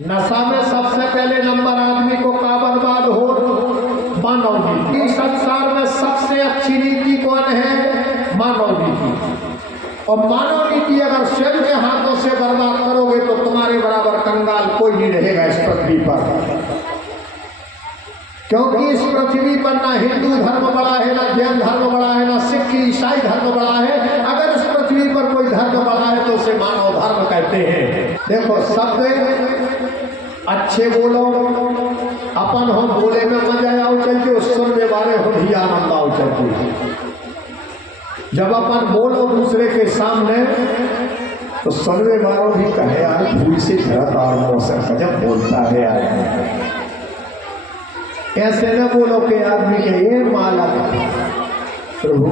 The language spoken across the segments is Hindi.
नशा में सबसे पहले नंबर आदमी को का बर्बाद हो, मानव नीति। संसार में सबसे अच्छी नीति कौन है? मानव नीति। और मानव नीति अगर स्वयं के हाथों से बर्बाद करोगे तो तुम्हारे बराबर कंगाल कोई नहीं रहेगा इस पृथ्वी पर। क्योंकि इस पृथ्वी पर ना हिंदू धर्म बड़ा है, ना जैन धर्म बड़ा है, ना सिख ईसाई धर्म बड़ा है। अगर इस पृथ्वी पर कोई धर्म बड़ा है तो उसे मानव धर्म कहते हैं। देखो शब्द अच्छे बोलो, अपन हम बोले में मजा आओ चलते, उस सुनने वाले हो भी आनंद आओ चलते। जब अपन बोलो दूसरे के सामने तो सुनने वालों भी कहे यार भूल से धरत और मौसम जब बोलता है आदमी। ऐसे न बोलो कि आदमी के ये माला प्रभु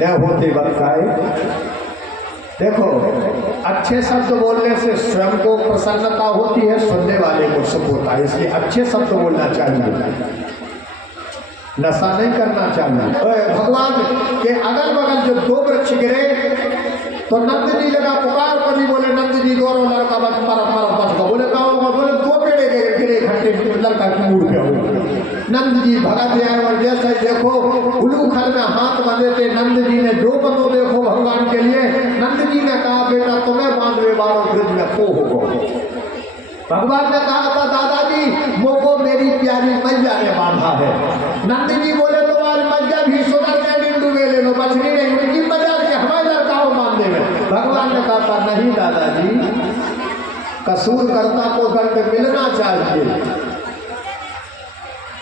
न होते बताए। देखो अच्छे शब्द बोलने से स्वयं को प्रसन्नता होती है, सुनने वाले को सुख होता है। इसलिए अच्छे शब्द बोलना चाहिए, नशा नहीं करना चाहिए। भगवान के अगल बगल जो दो वृक्ष गिरे तो नंद जी लगा पुकार पर, बोले नंद जी दोनों लड़का बच बच गो। बोले कहो, बोले दो पेड़े गिरे इकट्ठे, लड़का की उड़ गया। नंद जी भगत आए और जैसे देखो उलूखल में हाथ बंधे थे। नंद जी ने जो बनो देखो भगवान के लिए। नंद जी ने कहा बेटा तुम्हें बांधवे वालों ब्रिज में खो हो। भगवान ने कहा था दादाजी मोको मेरी प्यारी मैया ने बांधा है। नंद जी बोले तुम्हारी मैया भी सुधर गए, डूबे ले लो, मछली नहीं उनकी मजा के हमारे लड़काओं बांधने में। भगवान ने कहा था नहीं दादाजी, कसूरकर्ता को दंड मिलना चाहिए,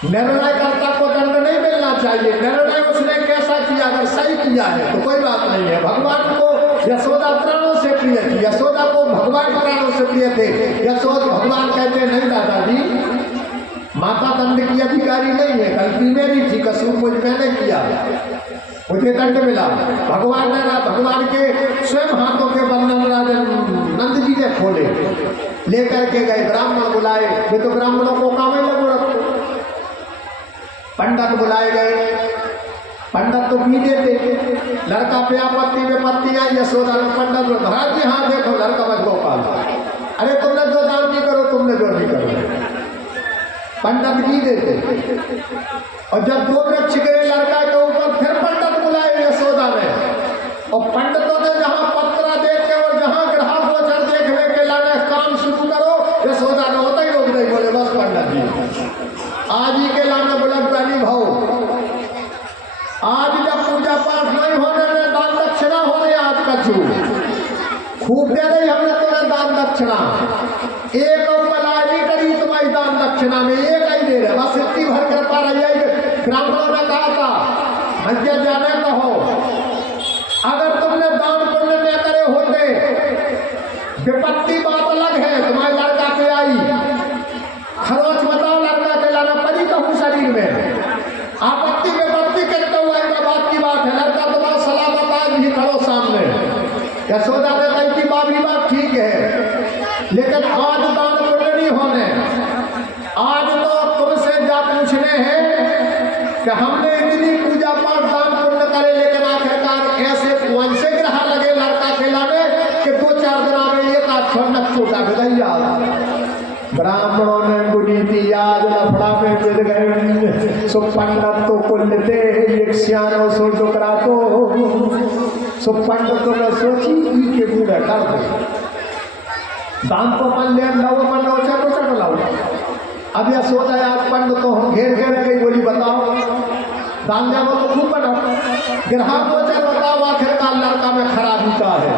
निर्णयकर्ता को दंड नहीं मिलना चाहिए। निर्णय उसने कैसा किया, अगर सही किया है तो कोई बात नहीं है। भगवान को यशोदा प्राणों से प्रिय थी, यशोदा को भगवान प्राणों से प्रिय थे। यशोद भगवान कहते नहीं दादाजी माता दंड की अधिकारी नहीं है, गलती मेरी थी, कसूर मुझ मैंने किया, मुझे दंड मिला। भगवान ने भगवान के स्वयं हाथों के बंधन नंद जी ने खोले, लेकर के गए। ब्राह्मण बुलाए, वे तो ब्राह्मणों को काम ही लगो रखो। पंडित बुलाए गए, पंडित तो पी देते। लड़का पे आपत्ति में पत्तियां यशोदा ने पंडित महाराज जी हाँ देखो लड़का बच गोपाल। अरे तुमने जो दान नहीं करो, तुमने जो नहीं करो, पंडित पी देते। और जब दो वृक्ष गिरे लड़का के ऊपर फिर पंडित बुलाए यशोदा ने। और पंडितों ने जहां पत्रा देख के और जहां ग्राहक गोचर देखने के लाने काम शुरू करो, यशोदा ने होता ही लोग नहीं बोले बस पंडित जी आज ही के लाने बोला पहली भाव आज जब पूजा पाठ नहीं होने में दान दक्षिणा होने आज का खूब दे रही हमने तुम्हें दान दक्षिणा। एक मलाई करी तुम्हारी दान दक्षिणा में, एक ही दे रहे बस इतनी भर कर पा रही है। ब्राह्मणों ने कहा था भैया जाने कहो अगर तुमने दान पुण्य न करे होते, विपत्ति बात अलग है, तुम्हारे लड़का पे आई खरोच बताओ लड़का के लाना पड़ी कहूँ शरीर में आपत्ति विपत्ति करते हुए बात की बात है। लड़का तुम्हारा सलामत आज भी खड़ो सामने। यशोदा ने कही कि बाबी बात ठीक है, लेकिन आज दान पुण्य नहीं होने। आज तो तुमसे जा पूछने हैं कि हमने इतनी पूजा पाठ दान पुण्य करे, लेकिन आखिरकार ऐसे कौन से ग्रह लगे लड़का खिलाने कि 2-4 दिन में एक आध छोटा गया। ब्राह्मणों ने गुनी दी आज लफड़ा में मिल गए। सो पंडित तो कुल दे एक सियानो सो टुकड़ा सो पंडित ने सोची के बूढ़ा कर दे दान तो मन ले लाओ मन चट लाओ। अब यह सोचा आज पंडित तो हम घेर गई, बोली बताओ दान जाओ तो खूब बनाओ, ग्राहक को चल बताओ आखिरकार लड़का में खराबी का है।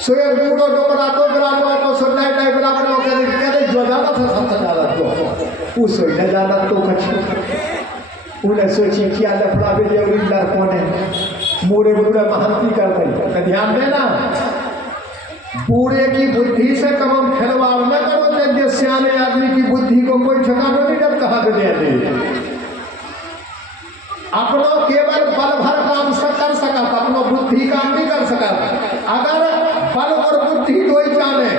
सो एक बूढ़ो टुकड़ा तो ब्राह्मणों को सुनना नहीं, ब्राह्मणों के कहते जो जाना था सबसे ज्यादा तो उस न जाना तो कछ उन्हें सोची क्या लफड़ा भी लड़कों ने बूढ़े बूढ़े महंती कर दी। तो ध्यान देना बूढ़े की बुद्धि से कम हम खिलवाड़ न करो, जैसे सियाने आदमी की बुद्धि को कोई ठिकाना नहीं जब कहा दे अपनों केवल बल भर काम कर सका, अपनों बुद्धि काम नहीं कर सका। अगर बल और बुद्धि दो ही जाने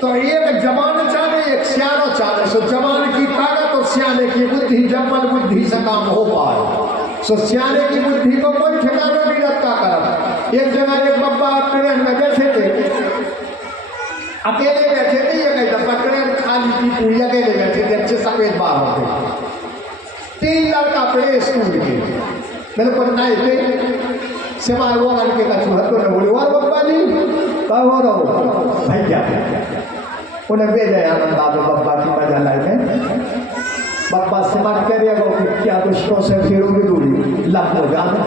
तो एक जवान चाहे एक सियानो चाहे। सो जवान की ताकत और सियाने की बुद्धि जब बल बुद्धि से काम हो पाए। सो सियाने की बुद्धि को कोई ठिकाना नहीं रखता कर। एक जगह एक बब्बा ट्रेन में बैठे थे, अकेले बैठे थे, ये कहीं डब्बा खाली थी पूरी, अकेले बैठे थे, अच्छे सफेद बाल होते, 3 लड़का पड़े स्कूल के, मेरे को नए थे सिवाय वो लड़के का चूहा तो बोले और बब्बा जी कब हो रहो भैया, उन्हें भेजे आनंद बाबू बब्बा की मजा लाई में, बब्बा से मत करिएगा कि क्या दुष्टों से फिरोगी दूरी लग हो जाना।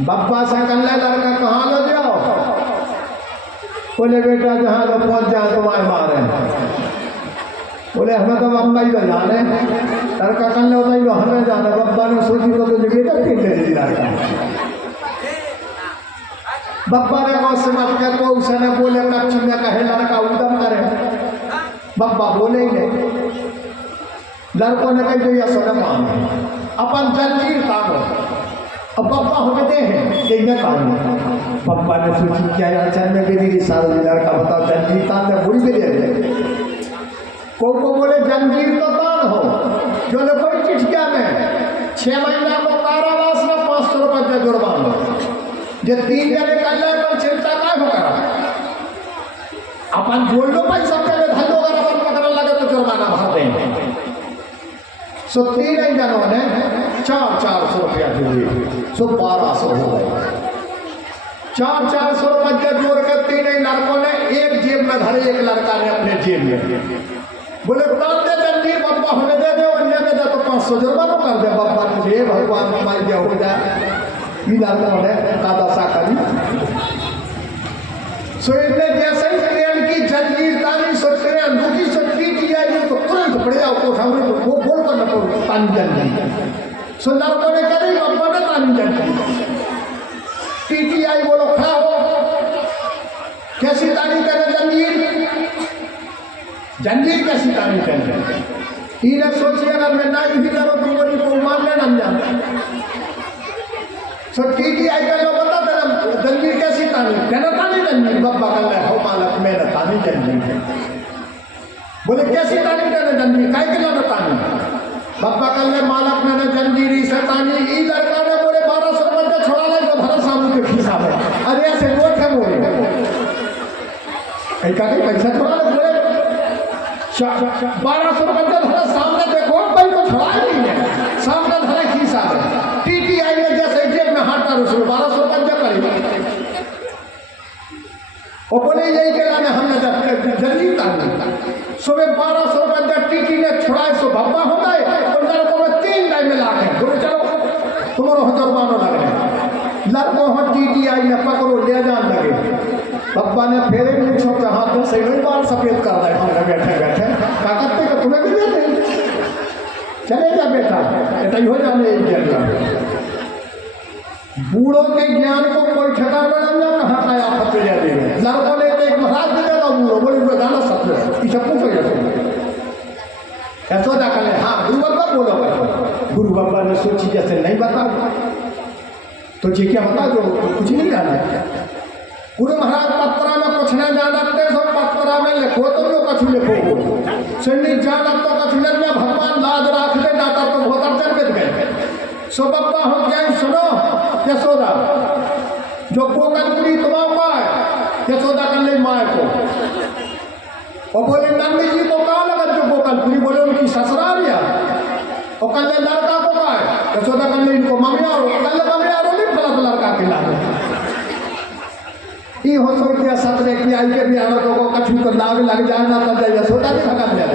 बब्बा से कल्ला लड़का कहाँ लो जाओ, बोले बेटा जहाँ लो पहुँच जाए तुम्हारे मारे, बोले हमें तो बम्बई तो जाने, लड़का कल्ले होता ही हमें जाना। बब्बा ने सोची तो जगह तक फिर दे दी लड़का, बब्बा ने वो समझ के को उसने बोले कच्छ में कहे लड़का उदम करे, बब्बा बोले ही नहीं, लड़कों ने कही तो यह सदम माने अपन जंजीर तानो, अब बब्बा हमें दे हैं कि मैं तानो। बब्बा ने सोची क्या यार चल में भी मेरी सारा लड़का बताओ जंजीर तान में बुरी भी दे दे, को बोले जंजीर तो तान हो जो ले कोई चिठिया में 6 महीना को कारावास में 500 रुपये जुर्माना, जो 3 जने कर ले तो चिंता काय हो करा, अपन बोल लो पैसा पहले धन अगर अपन पकड़ लगे तो जुर्माना भर देंगे। सो 3 जनों ने 400 रुपया दिए, सो 1200 हो गए। 400 रुपये जोड़ के 3 लड़कों ने एक जेब में धरे, एक लड़का ने अपने जेब में, बोले तान दे जंजीर बब्बा हमें दे दे, अन्य में दे तो 500 जुर्माना कर दे। बब्बा तुझे भगवान तुम्हारी दिया हो जाए, ये लड़कों ने कादासा करी। सो इसने जैसे ही ट्रेन की जंजीर तानी, सो ट्रेन रुकी, सो टीटी आई तो तुरंत पड़ जाओ को सामने वो बोल कर नको तानी जंजीर, सो लड़कों ने करी बब्बा ने तानी जंजीर, टीटी आई बोलो खड़ा हो, कैसी तानी करे जंजीर, जंजीर कैसी तानी करे, इन्हें सोचिए अगर मैं ना भी करो तो बोली को मान लेना जाना। सो टीटी आई का लो बता देना जंजीर कैसी तानी, कहना तानी जंजीर, बब्बा कर ले हो मालक मैंने तानी जंजीर, बोले कैसी तानी कहने जंजीर काय के लो तानी, बब्बा कर ले मालक मैंने जंजीर से तानी। ई लड़का ने बोले 1200 रुपये छोड़ा ले जो धरा सामू के खिसा में, अरे ऐसे नोट है बोले कहीं का पैसा छोड़ा ले, बोले 1200 रुपये धरा सामने देखो भाई को छोड़ा नहीं है, सामने धरा खिसा में, टीटी आई ने जैसे जेब में हाथ डाल उसमें 1200 रुपये करी, और बोले यही के लाने हमने जल्दी तानी, सुबह 1200 रुपये टीटी ने छुड़ाए, सो भब्बा हो गए, और लड़कों में 3 लाइन में ला गए, बोले चलो तुम्हारा हो जुर्माना लग रहे, लड़कों हो टीटी आई ने पकड़ो ले जान लगे। बब्बा ने फेरे में छोटा हाथ में सही नहीं बाल सफेद कर रहा है, बैठे बैठे कागज पे का तुम्हें भी देते चले जा बेटा, बेटा हो जाने बूढ़ों के ज्ञान को कोई ठिकाना ना कहाँ का आफत ले जाते हैं। लड़कों ने एक महाराज दे देगा बूढ़ो बोले जो जाना सत्य इसे पूछो ऐसा कर ले, हाँ गुरु बब्बा बोलो, गुरु बब्बा ने सोची जैसे नहीं बता तो जी क्या बता दो कुछ नहीं जाना है। गुरु महाराज पत्रा में कुछ नहीं जानते, सब पत्रा में लिखो तो जो कछु लिखो, सुनी जानत तो कछु नहीं, भगवान लाज राख दे डाटा तो बहुत अर्जन कर गए। सो बब्बा हो गया सुनो यशोदा जो गोकलपुरी तुम्हारा माँ यशोदा कर ले माँ को, और बोले नंदी जी को कहा लगा जो गोकलपुरी, बोले उनकी ससुरालिया, और कल लड़का को कहा यशोदा कर ले इनको ममिया, कल ममिया रो नहीं फला लड़का खिला ये हो सोचिए सतरे की आई के भी आना तो कछु तो लाग लग जाए ना तब जाए यशोदा की भगत जाए।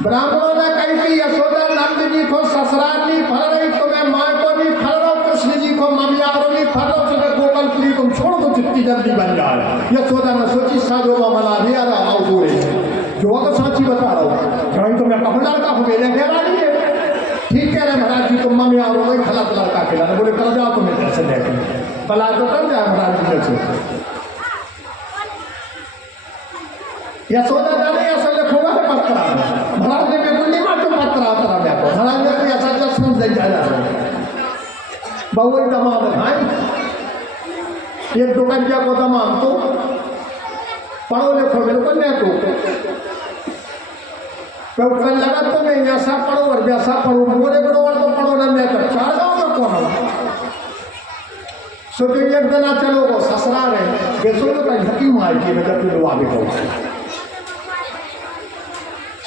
ब्राह्मणों ने कही कि यशोदा नंद जी को ससुराल नहीं फल रही, तुम्हें माँ को नहीं फल रहा, कृष्ण जी को ममियारो नहीं फल रहा, तुम्हें गोकलपुरी तुम छोड़ दो जितनी जल्दी बन जाए। यशोदा ने सोची साजो मला दिया रहा जो तो साची बता रहा हूँ, कहीं तो मैं कहूँ लड़का हो गया घेरा नहीं है, ठीक कह रहे महाराज जी तुम मम्मी आओ वही खला लड़का खिलाना, बोले कर जाओ तुम्हें कैसे देखें बला तो कर जाए महाराज जी जैसे। यशोदा जाने ऐसा लिखोगा है पत्रा में, महाराज ने बिल्कुल नहीं मार तुम पत्रा आता मैं को, महाराज ने ऐसा जब सुन दे जा रहा है बहु तमाम भाई एक दुकानिया को तमाम तो पढ़ो लिखो बिल्कुल नहीं तो कल लगा तो मैं ऐसा पढ़ो और वैसा पढ़ो, बोले बड़ो और तो पढ़ो ना मैं तो चार गाँव में कौन हो सो जो एक जना चलो वो ससरा रहे बेसो तो कहीं हकी मार के बेटा तू लुआ भी हो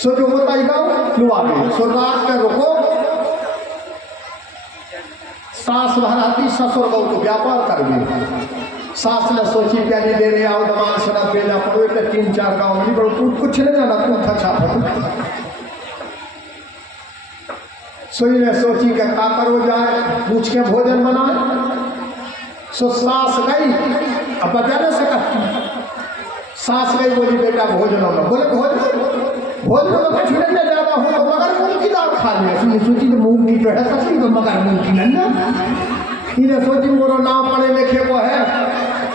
सो जो होता ही गाँव लुआ भी सो रात के रुको सास भराती ससुर गौ तो व्यापार कर गई सास ने सोची क्या नहीं दे रहे आओ दमान सना बेला पड़ो तो 3-4 गाँव नहीं बड़ो कुछ नहीं जाना तुम थचा सोई ने सोची कि का करो जाए पूछ के भोजन बनाए सो सास गई अब बचा न सका सास गई बोली बेटा भोजन होगा बोले भोजन में कुछ नहीं ज्यादा हो तो मगर मूंग की दाल खा लिया सुनी सोची तो मूंग नहीं जो है सस्ती तो मगर मूंग की नहीं ना इन्हें सोची मोरो नाम पढ़े लिखे को है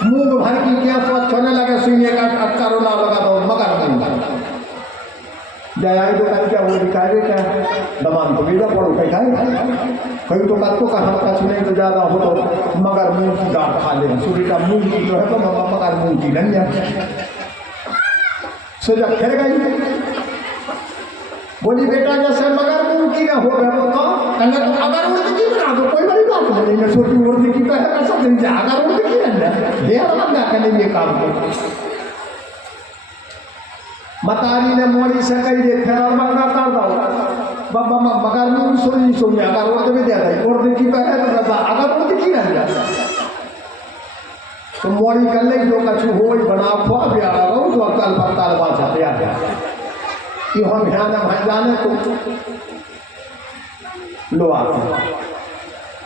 मूंग भर की क्या स्वच्छ होने लगे सुनिए का अटकारो ना लगा दो मगर मूंग जय तो कल क्या वो दिखाए क्या दमान तो बेटा पड़ो कहीं कहीं तो कल तो कहा का सुने तो ज़्यादा हो तो मगर मूंग की दाल खा ले सुबह मूंग की जो है तो मगर मूंग की नहीं है सो जब फिर गई बोली बेटा जैसे मगर मूंग की ना हो गया तो अगर उड़द की बना दो कोई बड़ी बात नहीं मैं सोची उड़द की तो है कैसा दिन जा अगर उड़द की रहना दे लगा करने ये काम को मतारी ने मोड़ी से कही दे फिर और मगर कर दो बाबा मगर मूंग सोनी सोनी अगर उड़द भी दे दे उड़द की तो है तो अगर उड़द की रहना तो मोड़ी कर ले जो कछु हो बना खुआ भी आ रहा हूँ तो कल पत्ता बाचाते आ गया कि हम ध्यान भाई जाने तो लो आ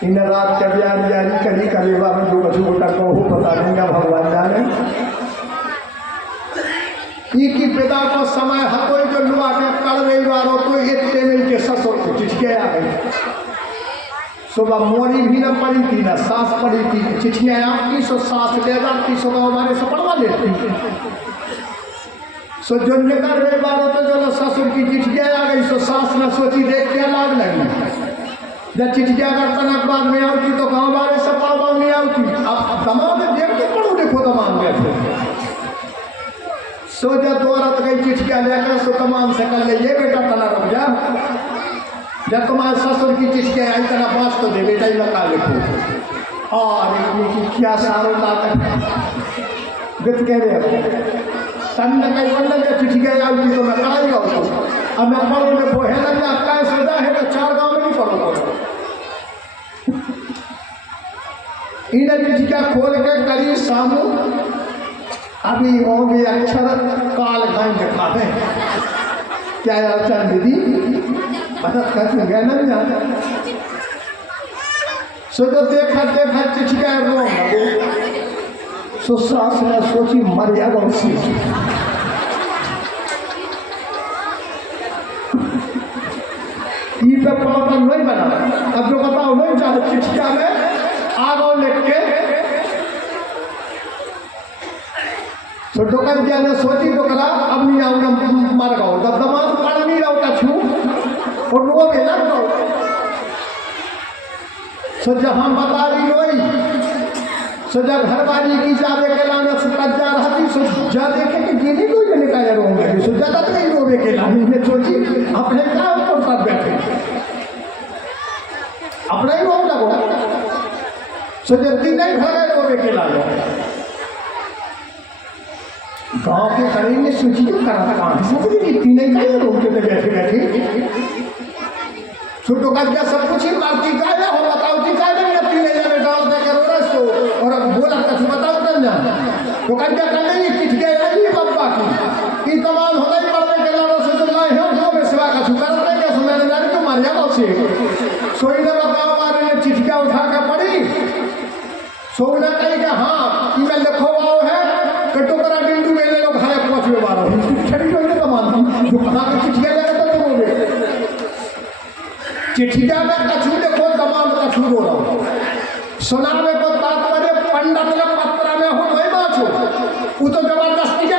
इन रात के ब्यारी जारी करी कलेवा में जो कछु गोटा को हो पता नहीं का भगवान जाने की पिता को समय हतो जो लुआ के कड़वे वालों को इतने मिल के ससुर को चिठिया आ गई सुबह मोरी भी न पड़ी थी न सास पड़ी थी चिठिया आपकी सो सास ले जाती सो हमारे से पढ़वा लेती सो जो निकल रहे बारों तो जो ससुर की चिठिया आ गई सो सास ने सोची देख के लाग लगी जब चिठिया का तनक बाद में आती तो गाँव वाले से पढ़वा नहीं आती अब दमाद देख के पढ़ो देखो दमाद बैठे सो जब दो औरत गई चिठिया लेकर सो तमाम से कर ले ये बेटा तना रुक जा जब तुम्हारे ससुर की चिठिया आई तना बात तो दे बेटा ही लगा लिखो और क्या सारो लाकर गिफ्ट कह रहे तन कई बंदे के चिठिया आई तो मैं कराएगा उसको अब मैं पढ़ो ने बोहे लग आपका सौदा है तो 4 गाँव में नहीं पढ़ो इन्हें चिठिया खोल के करी सामू अभी होंगे अक्षर काल घाई दिखा है क्या यार दीदी मदद करते गए ना जाना सो तो देखा चिठिया रो सो सास ने सोची मर्यादा उसी पे पौधा नहीं बना अब जो बताओ नहीं चाहे चिठिया में आगो लिख के तो दुकान क्या ने सोची तो करा अब नहीं आऊंगा मर गो जब दमाद पढ़ नहीं रहा कछु और वो भी लग गो सो जहाँ बता रही रोई सो जब घरवाली की जावे के लाने से कज्जा रहती सो जा देखे कि गिनी कोई जने का रोंगे सो ज्यादा तो नहीं रोवे के लाने ने सोची अपने क्या ऊपर साथ बैठे अपना ही रोक लगो सो जब दिन नहीं घर रोवे के लाने गाँव के कड़ी में सूची जो करा था कहाँ सब कितनी नहीं खाई रोके थे बैठे बैठे छोटो का क्या सब कुछ ही मारती गाय हो बताओ कि गाय में अपनी ले जाने डाल दे करो रसो और बोला कुछ बताओ तब ना तो का क्या करने की चिट्ठी आई है बाबा की तमाम होना ही पड़ने के लाने से तो लाए हैं वो में सेवा का शुक्र है कि सुनने जाने तो मार जाओ से सोई ने बताओ मारे ने चिट्ठियां उठा के पड़ी सोना कही कि हाँ ईमेल लिखो आओ है कटो करा बिंदु मेले लोग घर पहुंचे बारो छड़ी कोई तो मानती जो कहां की चिट्ठियां जाने तो बोले चिठिया में कछु देखो दमाम कछु रो रहा सुनावे को तात्पर्य पंडित ने पत्र में हो वही बात हो वो तो जबरदस्ती के